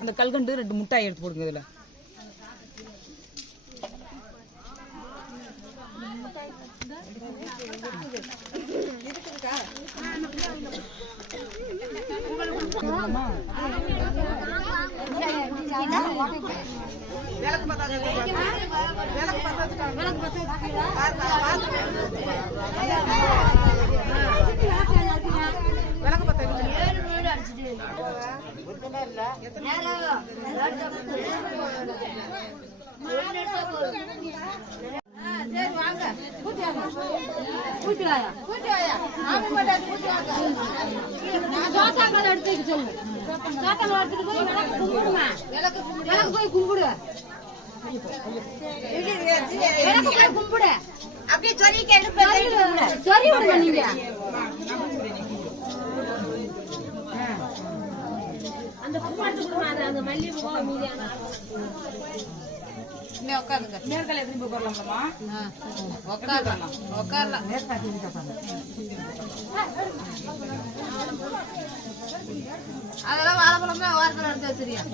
அந்த கல்கண்டு 2 முட்டாய் எடுத்து போடுங்க இதுல. அப்படியே சொறி சொறி நீங்க அந்த அந்த மல்லிகை உட்காருங்க. மேற்கால எத்தனை போய் போடலாமா? உட்காரலாம் உட்காரலாம். அதெல்லாம் வாழைப்பழமே வாரத்தில் எடுத்து வச்சிருக்கேன்.